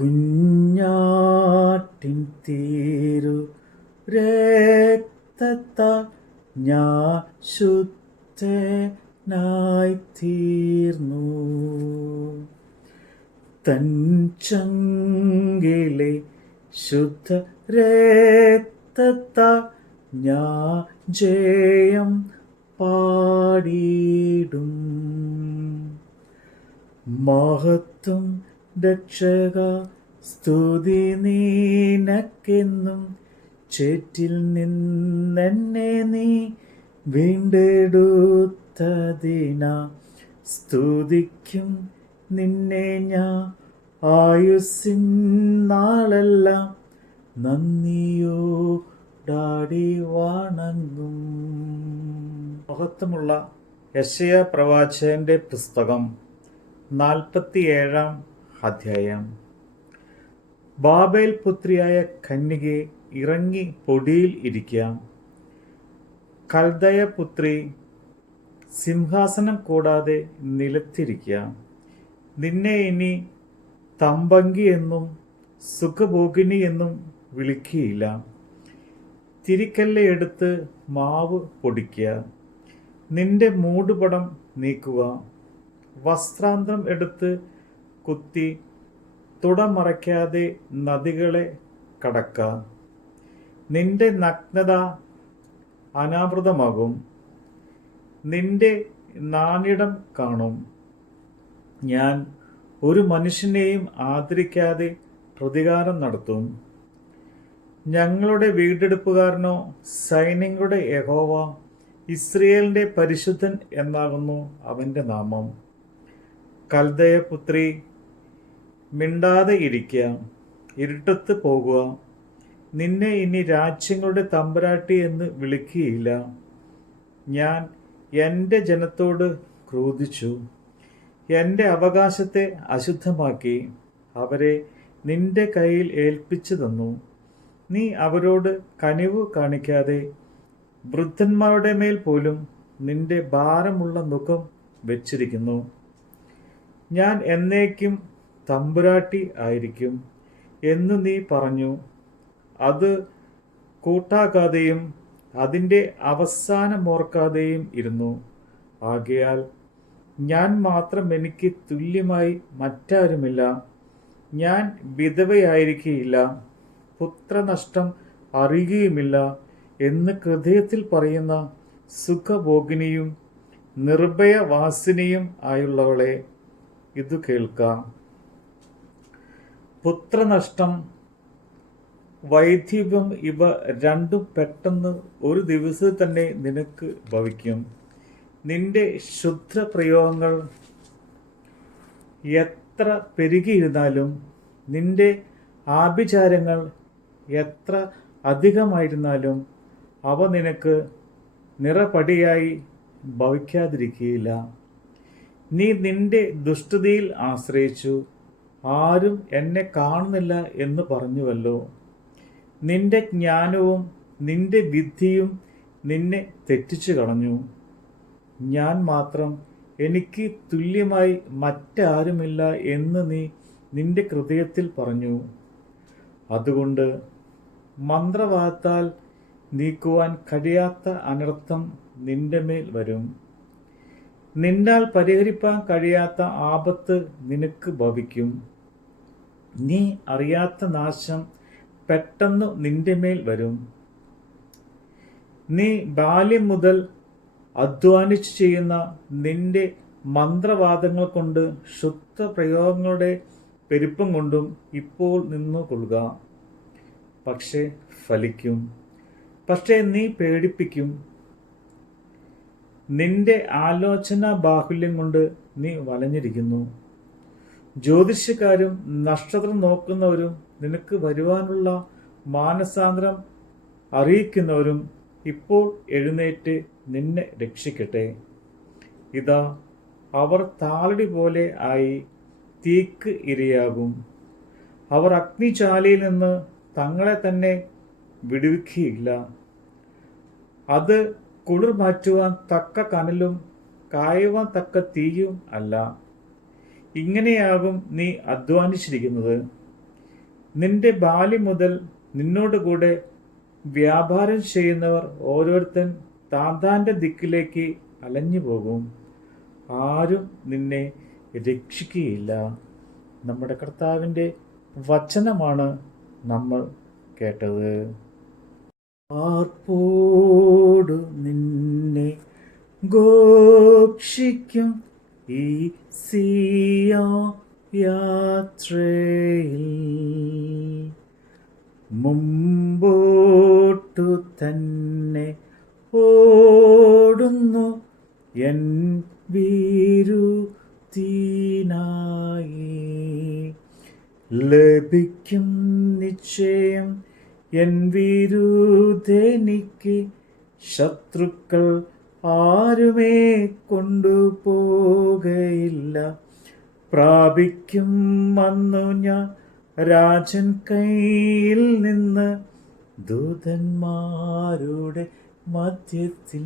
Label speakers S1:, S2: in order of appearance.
S1: കുഞ്ഞാട്ടിൻ തീരു രക്തത്താൽ ഞാൻ ശുദ്ധനായി തീർന്നു. തൻ ചങ്കിലെ ശുദ്ധ രക്തത്താൽ ഞാൻ ജയം പാടിയിടും. മഹത്വം രക്ഷക സ്തുതി നീനക്കെന്നും ചേറ്റിൽ നിന്നെന്നെ നീ വീണ്ടെടുത്തതിന സ്തുതിക്കും നിന്നെ ഞാൻ ആയുസ്സിൻ നാളെല്ലാം നന്ദിയോടാടി വണങ്ങും. മഹത്വമുള്ള യശയ പ്രവാചകന്റെ പുസ്തകം നാൽപ്പത്തിയേഴാം അധ്യായം. ബാബേൽ പുത്രിയായ കന്യകെ ഇറങ്ങി പൊടിയിൽ ഇരിക്കാം. കൽദയ പുത്രി സിംഹാസനം കൂടാതെ നിലത്തിരിക്കാം. നിന്നെ ഇനി തമ്പങ്കി എന്നും സുഖഭോഗിനി എന്നും വിളിക്കുകയില്ല തിരിക്കല്ലെടുത്ത് മാവ് പൊടിക്കുക നിന്റെ മൂടുപടം നീക്കുക. വസ്ത്രാന്തം എടുത്ത് കുത്തി തുടമറയ്ക്കാതെ നദികളെ കടക്ക. നിന്റെ നഗ്നത അനാവൃതമാകും. നിന്റെ നാണിടം കാണും. ഞാൻ ഒരു മനുഷ്യനെയും ആദരിക്കാതെ പ്രതികാരം നടത്തും. ഞങ്ങളുടെ വീണ്ടെടുപ്പുകാരനോ സൈന്യങ്ങളുടെ യഹോവ ഇസ്രയേലിന്റെ പരിശുദ്ധൻ എന്നാകുന്നു അവന്റെ നാമം. കൽദയ പുത്രി മിണ്ടാതെ ഇരിക്കുക ഇരുട്ടത്ത് പോകുക നിന്നെ ഇനി രാജ്യങ്ങളുടെ തമ്പരാട്ടി എന്ന് വിളിക്കുകയില്ല. ഞാൻ എന്റെ ജനത്തോട് ക്രോധിച്ചു എന്റെ അവകാശത്തെ അശുദ്ധമാക്കി അവരെ നിന്റെ കയ്യിൽ ഏൽപ്പിച്ചു തന്നു. നീ അവരോട് കനിവ് കാണിക്കാതെ വൃദ്ധന്മാരുടെ മേൽ പോലും നിന്റെ ഭാരമുള്ള മുഖം വെച്ചിരിക്കുന്നു. ഞാൻ എന്നേക്കും തമ്പുരാട്ടി ആയിരിക്കും എന്ന് നീ പറഞ്ഞു. അത് കൂട്ടാക്കാതെയും അതിന്റെ അവസാനമോർക്കാതെയും ഇരുന്നു. ആകയാൽ ഞാൻ മാത്രം എനിക്ക് തുല്യമായി മറ്റാരുമില്ല. ഞാൻ വിധവയായിരിക്കുകയില്ല പുത്രനഷ്ടം അറിയുകയുമില്ല എന്ന് ഹൃദയത്തിൽ പറയുന്ന സുഖഭോഗിനിയും നിർഭയവാസിനിയും ആയുള്ളവളെ ഇത് കേൾക്കാം. പുത്രനഷ്ടം വൈദ്യവം ഇവ രണ്ടും പെട്ടെന്ന് ഒരു ദിവസത്തിൽ തന്നെ നിനക്ക് ഭവിക്കും. നിന്റെ ശുദ്ധപ്രയോഗങ്ങൾ എത്ര പെരുകിയിരുന്നാലും നിന്റെ ആഭിചാരങ്ങൾ എത്ര അധികമായിരുന്നാലും അവ നിനക്ക് നിറപടിയായി ഭവിക്കാതിരിക്കുകയില്ല. നീ നിന്റെ ദുഷ്ടതയിൽ ആശ്രയിച്ചു. ആരും എന്നെ കാണുന്നില്ല എന്ന് പറഞ്ഞുവല്ലോ. നിന്റെ ജ്ഞാനവും നിന്റെ വിദ്യയും നിന്നെ തെറ്റിച്ചു കളഞ്ഞു. ഞാൻ മാത്രം എനിക്ക് തുല്യമായി മറ്റാരുമില്ല എന്ന് നീ നിന്റെ ഹൃദയത്തിൽ പറഞ്ഞു. അതുകൊണ്ട് മന്ത്രവാദത്താൽ നീക്കുവാൻ കഴിയാത്ത അനർത്ഥം നിന്റെ മേൽ വരും. നിന്നാൽ പരിഹരിപ്പാൻ കഴിയാത്ത ആപത്ത് നിനക്ക് ഭവിക്കും. നീ അറിയാത്ത നാശം പെട്ടെന്ന് നിന്റെ മേൽ വരും. നീ ബാല്യം മുതൽ അധ്വാനിച്ചു ചെയ്യുന്ന നിന്റെ മന്ത്രവാദങ്ങൾ കൊണ്ട് ശുദ്ധ പ്രയോഗങ്ങളുടെ പെരുപ്പം കൊണ്ടും ഇപ്പോൾ നിന്നു കൊള്ളുക. പക്ഷേ ഫലിക്കും. പക്ഷേ നീ പേടിപ്പിക്കും. നിന്റെ ആലോചന ബാഹുല്യം കൊണ്ട് നീ വലഞ്ഞിരിക്കുന്നു. ജ്യോതിഷക്കാരും നക്ഷത്രം നോക്കുന്നവരും നിനക്ക് വരുവാനുള്ള മാനസാന്തരം അറിയിക്കുന്നവരും ഇപ്പോൾ എഴുന്നേറ്റ് നിന്നെ രക്ഷിക്കട്ടെ. ഇതാ അവർ താളടി പോലെ ആയി തീക്ക് ഇരയാകും. അവർ അഗ്നിചാലയിൽ നിന്ന് തങ്ങളെ തന്നെ വിടുവിക്കുകയില്ല. അത് കുളിർ മാറ്റുവാൻ തക്ക കനലും കായുവാൻ തക്ക തീയും അല്ല. ഇങ്ങനെയാകും നീ അധ്വാനിച്ചിരിക്കുന്നത്. നിന്റെ ബാല്യം മുതൽ നിന്നോട് കൂടെ വ്യാപാരം ചെയ്യുന്നവർ ഓരോരുത്തൻ താന്താന്റെ ദിക്കിലേക്ക് അലഞ്ഞു പോകും. ആരും നിന്നെ രക്ഷിക്കുകയില്ല. നമ്മുടെ കർത്താവിന്റെ വചനമാണ് നമ്മൾ കേട്ടത്. ആർപ്പോടു നിന്നെ ഗോക്ഷിക്കും ഈ സിയോ യാത്രയിൽ. മുമ്പോട്ടു തന്നെ ഓടുന്നു എൻ വീരു തീനായി ലഭിക്കും നിശ്ചയം എൻ വിരുദ്ധനിക്ക് ശത്രുക്കൾ ആരുമേ കൊണ്ടുപോകയില്ല. പ്രാപിക്കും അന്നു ഞാൻ രാജൻ കയ്യിൽ നിന്ന് ദൂതന്മാരുടെ മധ്യത്തിൽ.